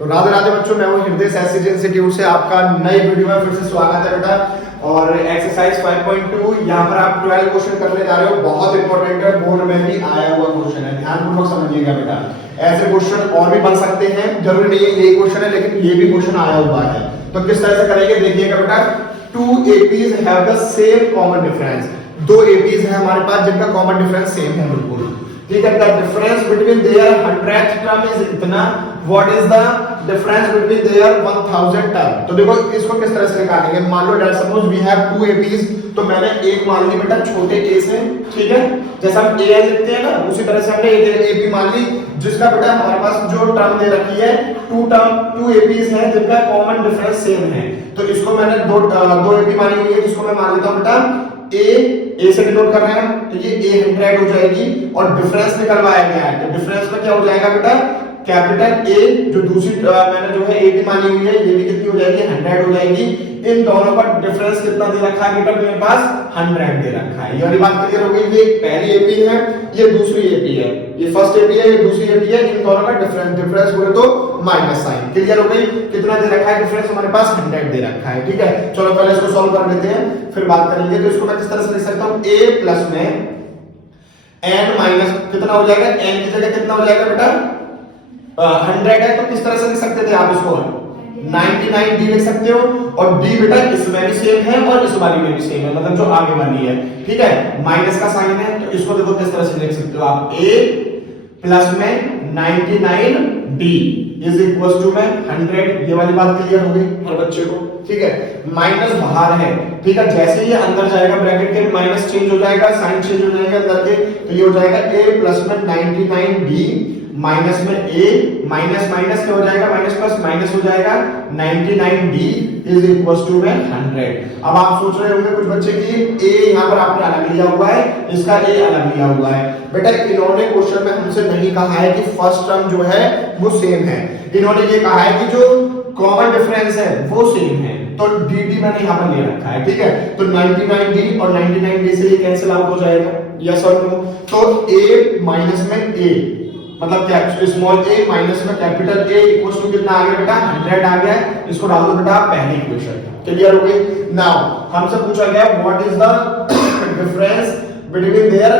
तो राधे राधे बच्चों, मैं हूं हृदय सैसिज इंस्टीट्यूट से आपका नई वीडियो में फिर से स्वागत है बेटा। और एक्सरसाइज 5.2 यहाँ पर आप 12 क्वेश्चन करने जा रहे हो। बहुत इंपॉर्टेंट है, बोर्ड में भी आया हुआ क्वेश्चन है, ध्यानपूर्वक समझिएगा बेटा। ऐसे क्वेश्चन और भी बन सकते हैं, जरूरी नहीं है यही क्वेश्चन है, लेकिन ये भी क्वेश्चन आया हुआ है। तो किस तरह से करेंगे देखिएगा बेटा। 2 APs have the same common difference. 2 APs है हमारे पास जिनका कॉमन डिफरेंस सेम है, बिल्कुल ठीक है। The difference between their 100th term is इतना, what is the difference between their 1000 term. तो देखो इसको किस तरह से निकालेंगे। मान लो that suppose we have 2 APs, तो मैंने एक मान ली बेटा छोटे a से, ठीक है। जैसा हम an लिखते हैं ना, उसी तरह से हमने एक AP मान ली जिसका बेटा हमारे पास जो टर्म दे रखी है 2 APs है जिनका कॉमन डिफरेंस सेम है। तो इसको मैंने दो AP मानी हुई है, जिसको मैं मान लेता हूं बेटा a से डिनोट कर रहे हैं, तो ये a 100 हो जाएगी। और डिफरेंस निकलवाया गया है, तो डिफरेंस में क्या हो जाएगा बेटा, कैपिटल A जो दूसरी मैंने जो है AB मानी हुई है, ये भी कितनी हो जाएगी, 100 हो जाएगी। इन दोनों का डिफरेंस कितना दे रखा है बेटा, मेरे पास 100 दे रखा है। ये वाली बात क्लियर हो गई। ये पहली AP है, ये दूसरी AP है, ये फर्स्ट AP है, ये दूसरी AP है। इन दोनों का डिफरेंस बोले तो माइनस साइन। क्लियर हो गई। कितना दे रखा है डिफरेंस, हमारे पास 100 दे रखा है, ठीक है। चलो पहले इसको सॉल्व कर लेते हैं, फिर बात करेंगे। तो इसको मैं किस तरह से लिख सकता हूं, a प्लस में n माइनस कितना हो जाएगा, n की जगह कितना हो जाएगा बेटा 100 है, तो किस तरह से लिख सकते थे आप इसको 99d लिख सकते हो। और d बेटा इसमें भी सेम है और इस वाली में भी सेम है, मतलब जो आगे वाली है, ठीक है। माइनस का साइन है, तो इसको देखो किस तरह से लिख सकते हो आप, a प्लस में 99d इज इक्वल टू में 100। ये वाली बात क्लियर हो गई हर बच्चे को, ठीक है। माइनस बाहर है, ठीक है। जैसे ही अंदर जाएगा ब्रैकेट के माइनस चेंज हो जाएगा, साइन चेंज हो जाएगा अंदर के, तो ये हो जाएगा a प्लस में 99d माइनस में a, माइनस माइनस क्या हो जाएगा, माइनस प्लस माइनस हो जाएगा 99d इज इक्वल टू में 100। अब आप सोच रहे होंगे कुछ बच्चे की a यहाँ पर आपने अलग लिया हुआ है, इसका a अलग लिया हुआ है। बेटा इन्होंने क्वेश्चन में हमसे नहीं कहा है कि फर्स्ट टर्म जो है वो सेम है, इन्होंने ये कहा है कि जो कॉमन डिफरेंस है वो सेम है। तो dd मैंने यहाँ पर ले रखा है, ठीक है। तो 99d और 99d से ये कैंसिल आउट हो जाएगा, यस और नो। तो a माइनस में a मतलब क्या, स्मॉल a माइनस में कैपिटल A इक्वल्स टू कितना आ गया बेटा 100 आ गया। इसको डाल दो बेटा पहले इक्वेशन। क्लियर हो गई। नाउ हमसे पूछा गया what is the difference between their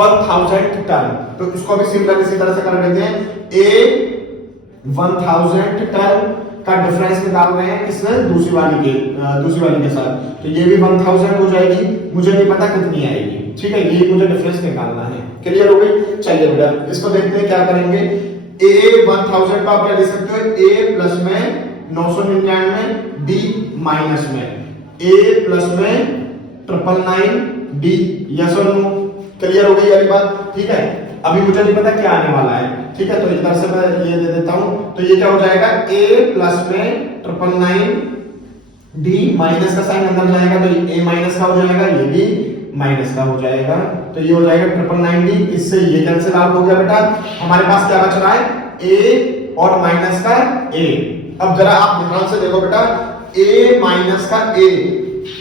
1000 term. तो इसको भी सिमिलर इसी तरह से कर लेते हैं। a 1000 टर्म का डिफरेंस निकाल रहे हैं इसमें दूसरी वाली के साथ, तो ये भी 1000 हो जाएगी। मुझे नहीं पता कितनी आएगी, ठीक है, ये मुझे डिफरेंस निकालना है। क्लियर हो गई। चलिए बेटा इसको देखते हैं क्या करेंगे। a 1000 का आप क्या लिख सकते हो, a प्लस में 999 d माइनस में a प्लस में 999 d, यस और नो। क्लियर हो गई वाली बात, ठीक है। अभी मुझे नहीं पता क्या आने वाला है, ठीक है। तो इस तरह से मैं ये दे देता हूं, तो ये क्या हो जाएगा a प्लस में 999 d माइनस का साइन अंदर जाएगा, तो a माइनस का हो जाएगा, ये भी माइनस का हो जाएगा, तो ये हो जाएगा 999d। इससे ये कैंसिल आउट हो गया बेटा। हमारे पास क्या बच रहा है, a और माइनस का a। अब जरा आप ध्यान से देखो बेटा, a माइनस का a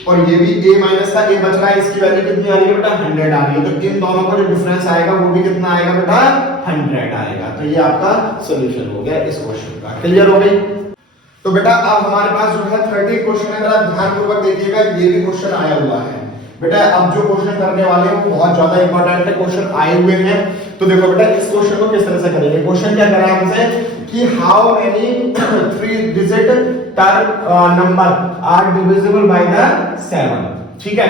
और ये भी a माइनस का a बच रहा है, इसकी वैल्यू कितनी आ रही है बेटा 100 आ रही है। तो इन दोनों का जो डिफरेंस आएगा वो भी कितना आएगा बेटा 100 आएगा। तो ये आपका सॉल्यूशन हो गया इस क्वेश्चन का। क्लियर हो गई। तो बेटा अब हमारे पास जो है 30 क्वेश्चन है, जरा ध्यानपूर्वक देखिएगा। ये भी क्वेश्चन आया हुआ है बेटा। अब जो क्वेश्चन करने वाले हैं वो बहुत ज्यादा इंपॉर्टेंट है, क्वेश्चन आए हुए हैं। तो देखो बेटा इस क्वेश्चन को किस तरह से करेंगे। क्वेश्चन क्या करा है हमसे कि how many 3 digit term number are divisible by the 7, ठीक है।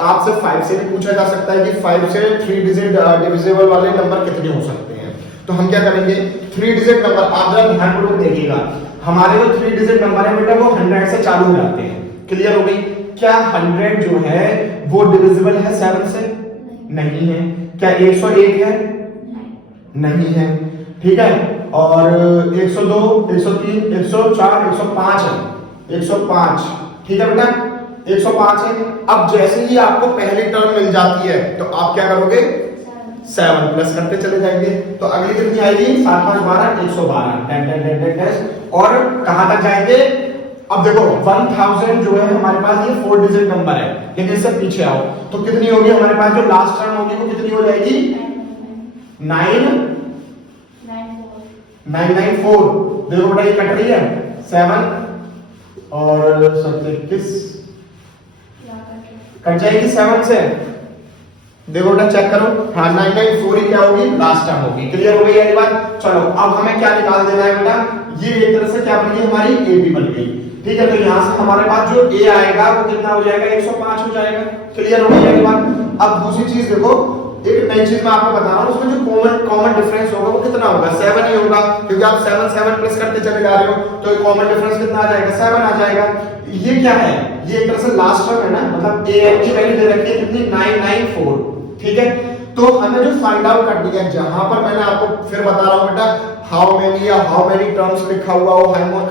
आपसे 5 से भी पूछा जा सकता है कि 5 से 3 डिजिट डिविजिबल वाले नंबर कितने हो सकते हैं। तो हम क्या करेंगे, 3 डिजिट नंबर आप जरा ध्यानपूर्वक देखिएगा। हमारे जो 3 डिजिट नंबर है बेटा वो 100 से चालू हो जाते हैं। क्लियर हो गई। क्या 100 जो है वो डिविजिबल है 7 से? नहीं है। क्या 101 है? नहीं है, ठीक है। और 102, 103, 104, 105 है, 105, ठीक है बेटा 105 है। अब जैसे ही आपको पहली टर्म मिल जाती है तो आप क्या करोगे, 7 प्लस करते चले जाएंगे। तो अगली कितनी आएगी, 7 5 12 112 और कहां तक जाएंगे। अब देखो 1000 जो है हमारे पास ये 4 डिजिट नंबर है, लेकिन इससे पीछे आओ तो कितनी होगी हमारे पास जो लास्ट टर्म होगी वो कितनी हो जाएगी 994। देखो बेटा ये कट रही है 7 और 21 कट जाएगी 7 से। देखो बेटा चेक करो, हाँ 994 ही क्या होगी, लास्ट टर्म होगी। क्लियर हो गई ये बात। चलो अब हमें क्या निकाल देना है बेटा, ये एक तरह से क्या बन गई हमारी ए बी बन गई। ठीक है, तो यहाँ से हमारे पास जो ए आएगा वो कितना हो जाएगा, 105 हो जाएगा। क्लियर हो गई ये बात। अब दूसरी चीज देखो, एक नई चीज मैं आपको बता रहा हूँ, उसमें जो कॉमन डिफरेंस होगा वो कितना होगा, 7 ही होगा, क्योंकि आप 7 प्लस करते चले जा रहे हो, तो कॉमन डिफरेंस कितना आ जाएगा, 7 आ जाएगा। ये क्या है, ये एक तरह से लास्ट टर्म है ना, मतलब ए एन की वैल्यू दे रखी है कितनी, 994। ठीक है, तो हमें जो फाइंड आउट करनी है, जहां पर मैंने आपको फिर बता रहा हूं बेटा, हाउ मेनी या हाउ मेनी टर्म्स लिखा हुआ हो,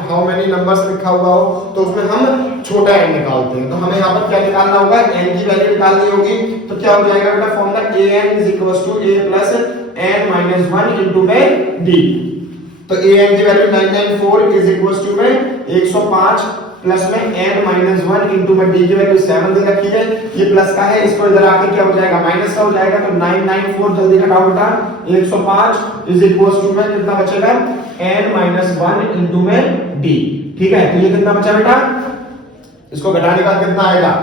हाउ मेनी नंबर्स लिखा हुआ हो, तो उसमें हम छोटा एन निकालते हैं। तो हमें यहाँ पर क्या निकालना होगा, एन की वैल्यू निकालनी होगी। तो क्या हो जाएगा बेटा, formula a n is equal to a plus n minus 1 into में डी। तो ए एन की वैल्यू 994 इज इक्वल टू में 105 प्लस में n माइनस 1 इंटू में d की वैल्यू 7 दे रखी है, ये प्लस का है, इसको इधर आके क्या हो जाएगा, माइनस का हो जाएगा। तो 994 जल्दी घटाओ बेटा, 105 इज इक्वल टू में कितना बचेगा, n माइनस 1 इंटू में d। ठीक है, तो ये कितना बचा बेटा, इसको घटाने का कितना आएगा,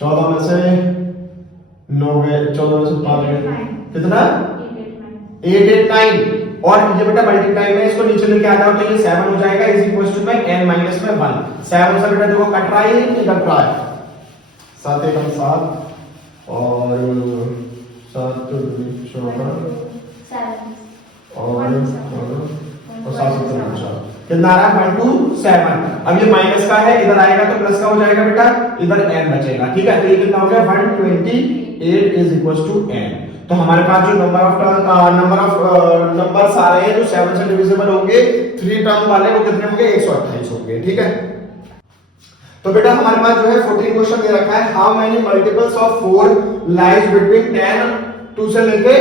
14 में से 9 गए, 14 में से 5 गए, कितना 889। और ये बेटा मल्टीप्लाई में इसको नीचे लेके आ जाओ तो ये 7 हो जाएगा इज इक्वल टू में n माइनस में 1। 7 से बेटा देखो कट रहा है, ये कट रहा है, 7 एकम 7 और 7 14 और 7 कितना आ रहा है, 1 2 7। अब ये माइनस का है, इधर आएगा तो प्लस का हो जाएगा बेटा, इधर n बचेगा। ठीक है, तो ये कितना हो गया, 128 इज इक्वल टू n। तो हमारे पास जो नंबर ऑफ नंबर्स आ रहे हैं जो 7 से डिविजिबल होंगे, 3 टर्म वाले, वो कितने होंगे, 128 होंगे। ठीक है, तो बेटा हमारे पास जो है 14 क्वेश्चन दे रखा है, how many multiples of 4 lies between 10 2 से लेके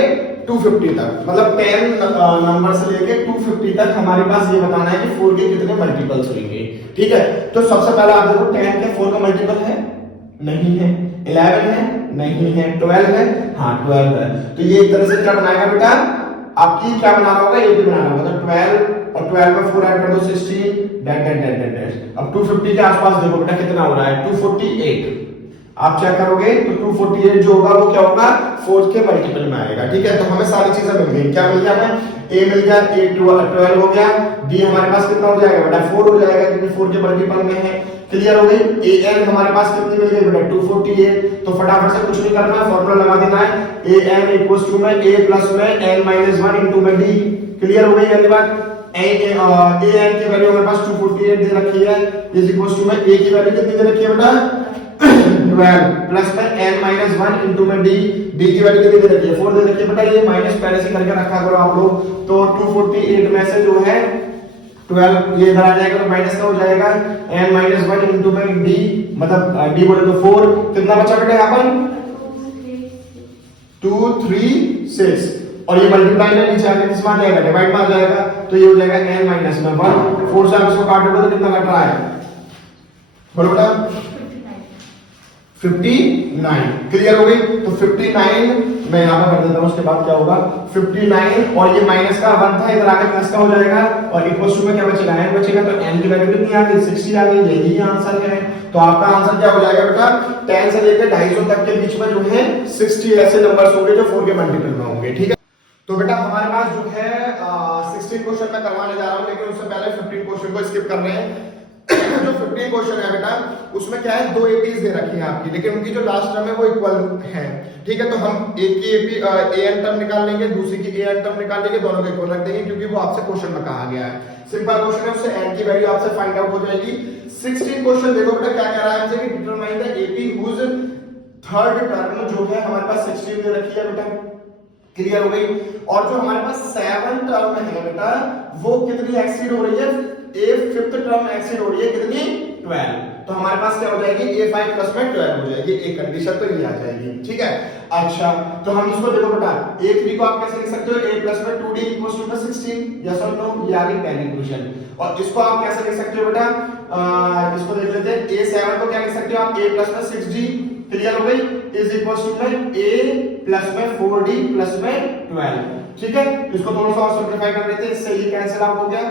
250 तक, मतलब 10 नंबर से लेके 250 तक हमारे पास ये बताना है कि 4 के कितने मल्टीपल्स होंगे। ठीक है, तो सबसे पहले आप देखो 10 के 4 का मल्टीपल है, नहीं है, 11 है, नहीं है, 12 है, हाँ 12 है। तो ये एक तरह से क्या बनाएगा बेटा, आपकी क्या बनाना होगा, ये भी बनाना होगा। तो 12 और 12 में 4 ऐड कर दो, 16 डैट। अब 250 के आसपास देखो बेटा कितना हो रहा है, 248। आप चेक करोगे तो 248 जो होगा वो क्या होगा, 4 के मल्टीपल में आएगा। ठीक है, तो हमें सारी चीजें मिल गई। क्या मिल गया हमें, a मिल गया, a 12 हो गया, d हमारे पास कितना हो जाएगा बेटा, 4 हो जाएगा, क्योंकि 4 के मल्टीपल में है। क्लियर हो गई। an हमारे पास कितनी मिल गई बेटा, 248। तो फटाफट से कुछ नहीं करना है, फॉर्मूला लगा देना है, an इक्वल्स टू में a प्लस में n माइनस 1 इंटू में d। क्लियर हो गई पहली बात। an की वैल्यू हमारे पास 248 दे रखी है, इज इक्वल्स टू में a की वैल्यू कितनी दे रखी है बेटा, 12 प्लस में n माइनस 1 इंटू में d की वैल्यू कितनी दे रखी है, 4 दे रखी है बेटा, ये माइनस पहले से करके रखा करो आप लोग। तो 248 में से जो है 12 ये इधर आ जाएगा तो माइनस का हो जाएगा, n माइनस 1 इंटू में d, मतलब d बोले तो 4, कितना बचा बेटा यहाँ पर 2 3 6, और ये मल्टीप्लाई में नीचे आके किसमें आ जाएगा, डिवाइड में आ जाएगा। तो ये हो जाएगा n माइनस में 1, 4 से आप इसको काटोगे तो कितना कट रहा है, बोलो बेटा 59। क्लियर हो गई। तो 59 मैं यहाँ पर कर देता हूँ, उसके बाद क्या होगा 59, और ये माइनस का 1 था, इधर आके प्लस का हो जाएगा, और इक्वल टू में क्या बचेगा, n बचेगा। तो n की वैल्यू कितनी आ गई, 60 आ गई। यही आंसर है। तो आपका आंसर क्या हो जाएगा बेटा, 10 से लेकर 250 तक के बीच में जो है 60 ऐसे नंबर्स होंगे जो 4 के मल्टीपल में होंगे। ठीक है, तो बेटा हमारे पास जो है 16 क्वेश्चन मैं करवाने जा रहा हूँ, लेकिन उससे पहले 15 क्वेश्चन को स्किप कर रहे हैं। जो 15 क्वेश्चन है बेटा, उसमें क्या है, 2 एपीज दे रखी है आपकी, लेकिन उनकी जो लास्ट टर्म है वो इक्वल है। ठीक है, तो हम एक की एपी एन टर्म निकाल लेंगे, दूसरी की एन टर्म निकाल लेंगे, दोनों को इक्वल रख देंगे, क्योंकि वो आपसे क्वेश्चन में कहा गया है। सिंपल क्वेश्चन है, उससे एन की वैल्यू आपसे फाइंड आउट हो जाएगी। 16 क्वेश्चन देखो बेटा क्या कह रहा है हमसे कि determine the AP whose third term जो है हमारे पास 16 दे रखी है बेटा। क्लियर हो गई। और जो हमारे पास 7 टर्म है बेटा, वो कितनी एक्सीड हो रही है, ए फिफ्थ टर्म एक्सीड हो रही है कितनी, 12। तो हमारे पास क्या हो जाएगी, a5 प्लस में 12 हो जाएगी, एक कंडीशन तो ये आ जाएगी। ठीक है, अच्छा तो हम इसको देखो बेटा, a3 को आप कैसे लिख सकते हो, a प्लस में 2d इक्वल्स टू 16, यस और नो, ये आ गई पहली इक्वेशन। और इसको आप कैसे लिख सकते हो बेटा, इसको देख लेते हैं, a7 को क्या लिख सकते हो आप, a प्लस में 6d। क्लियर हो गई, इज इक्वल्स टू में a प्लस में 4d प्लस में 12। ठीक है, इसको थोड़ा सा और सिंपलीफाई कर लेते हैं, इससे ये कैंसिल आउट हो गया,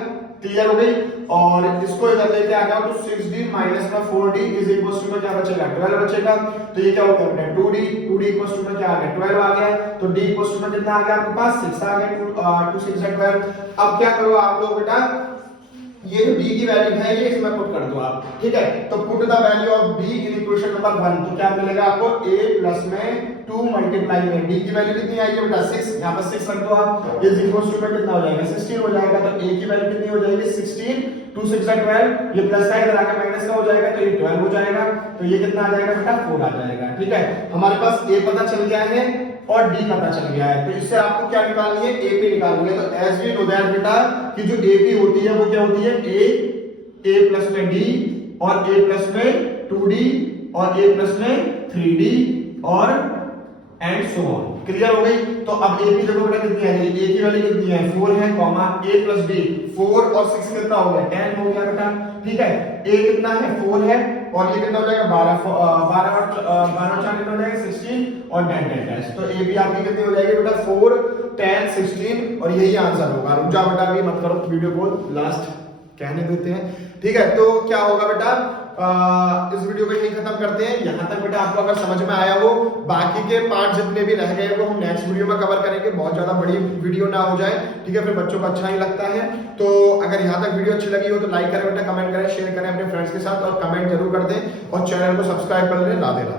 क्लियर हो गई। और इसको इधर लेके आ गया तो 6d माइनस में 4d इज इक्वल टू में क्या बचेगा 12 बचेगा। तो ये क्या हो गया बेटा 2d इक्वल टू में क्या आ गया 12 आ गया। तो d इक्वल टू में कितना आ गया आपके पास 6 आ गया, 2 6 12। अब क्या करो आप लोग बेटा, ये जो d की वैल्यू है ये इसमें पुट कर दो आप, ठीक है। तो put the value of d in equation number 1, तो क्या मिलेगा आपको a प्लस में 2 मल्टीप्लाई में d की वैल्यू कितनी आई है बेटा 6, यहां पर 6 रख दो आप, इज इक्वल टू में कितना हो जाएगा 16 हो जाएगा। तो a की वैल्यू कितनी हो जाएगी 16, 2 6 12, ये प्लस का इधर आके माइनस का हो जाएगा तो ये 12 हो जाएगा। तो ये कितना आ जाएगा बेटा 4 आ जाएगा, ठीक है। हमारे पास a पता चल गया है और d पता चल गया है। तो इससे आपको क्या निकालनी है ap निकालनी है। तो एज वी नो दैट बेटा कि जो ap होती है वो क्या होती है a प्लस में d और a प्लस में 2d और a प्लस में 3d और एंड सो ऑन। क्लियर हो गई। तो अब a की जगह बेटा कितनी है, a की वैल्यू कितनी है 4 है, कॉमा a प्लस d 4 और 6 कितना हो गया 10 हो गया बेटा, ठीक है। a कितना है 4 है और ये कितना हो जाएगा 12 12 और 4 कितना हो जाएगा 16 और 10 तो a भी आपकी कितनी हो जाएगी बेटा 4 10 16 और यही आंसर होगा। रुक जाओ बेटा अभी मत करो, वीडियो को लास्ट कहने देते हैं, ठीक है। तो क्या होगा बेटा इस वीडियो को यही खत्म करते हैं। यहां तक बेटा आपको अगर समझ में आया हो, बाकी के पार्ट जितने भी रह गए वो हम नेक्स्ट वीडियो में कवर करेंगे, बहुत ज्यादा बड़ी वीडियो ना हो जाए, ठीक है, फिर बच्चों को अच्छा नहीं लगता है। तो अगर यहां तक वीडियो अच्छी लगी हो तो लाइक करें बेटा, कमेंट करें, शेयर करें अपने फ्रेंड्स के साथ और कमेंट जरूर कर दें और चैनल को सब्सक्राइब कर लें। राधे राधे।